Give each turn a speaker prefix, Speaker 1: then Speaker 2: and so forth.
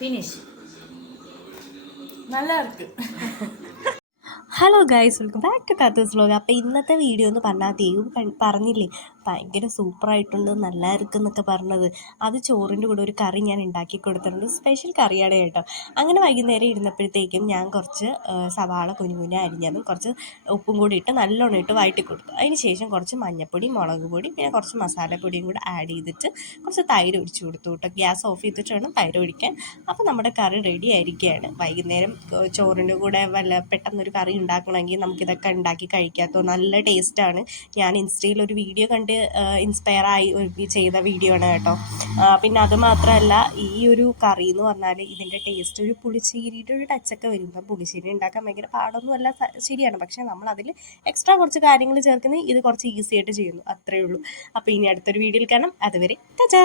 Speaker 1: Finish நல்லா இருக்கு
Speaker 2: hello guys welcome back to കത്തേഴ്സ് vlog അപ്പോൾ ഇന്നത്തെ വീഡിയോ എന്ന് പറഞ്ഞാൽ ദൈവം പറഞ്ഞില്ലേ? ഭയങ്കര സൂപ്പറായിട്ടുണ്ട് നല്ലായിരിക്കും എന്നൊക്കെ പറഞ്ഞത്. അത് ചോറിന്റെ കൂടെ ഒരു കറി ഞാൻ ഉണ്ടാക്കി കൊടുത്തിട്ടുണ്ട്. സ്പെഷ്യൽ കറിയാണ് കേട്ടോ. അങ്ങനെ വൈകുന്നേരം ഇരുന്നപ്പോഴത്തേക്കും ഞാൻ കുറച്ച് സവാള സവാള കുഞ്ഞുകുഞ്ഞ അരിഞ്ഞതും കുറച്ച് ഉപ്പും കൂടി ഇട്ട് നല്ലോണം ഇട്ട് വഴറ്റി കൊടുത്തു. അതിന് ശേഷം കുറച്ച് മഞ്ഞപ്പൊടി മുളക് പൊടി പിന്നെ കുറച്ച് മസാലപ്പൊടിയും കൂടെ ആഡ് ചെയ്തിട്ട് കുറച്ച് തൈര് ഒഴിച്ച് കൊടുത്തു കേട്ടോ. ഗ്യാസ് ഓഫ് ചെയ്തിട്ട് വേണം തൈര് ഒഴിക്കാൻ. അപ്പോൾ നമ്മുടെ കറി റെഡി ആയിരിക്കുകയാണ്. വൈകുന്നേരം ചോറിന്റെ കൂടെ വല്ല പെട്ടെന്നൊരു കറി ഉണ്ടാക്കണമെങ്കിൽ നമുക്കിതൊക്കെ ഉണ്ടാക്കി കഴിക്കാത്തോ നല്ല ടേസ്റ്റാണ്. ഞാൻ ഇൻസ്റ്റയിൽ ഒരു വീഡിയോ കണ്ട് ഇൻസ്പയർ ആയി ചെയ്ത വീഡിയോ ആണ് കേട്ടോ പിന്നെ അത് മാത്രമല്ല ഈ ഒരു കറി എന്ന് പറഞ്ഞാൽ ഇതിന്റെ ടേസ്റ്റ് ഒരു പുളിശ്ശേരിയുടെ ഒരു ടച്ചൊക്കെ വരുമ്പോൾ പുളിശ്ശേരി ഉണ്ടാക്കാൻ ഭയങ്കര പാടൊന്നുമല്ല ശരിയാണ്. പക്ഷേ നമ്മൾ അതിൽ എക്സ്ട്രാ കുറച്ച് കാര്യങ്ങൾ ചേർക്കുന്നത് ഇത് കുറച്ച് ഈസി ആയിട്ട് ചെയ്യുന്നു. അത്രയേ ഉള്ളൂ. അപ്പോൾ ഇനി അടുത്തൊരു വീഡിയോയിൽ കാണാം. അതുവരെ ടാറ്റാ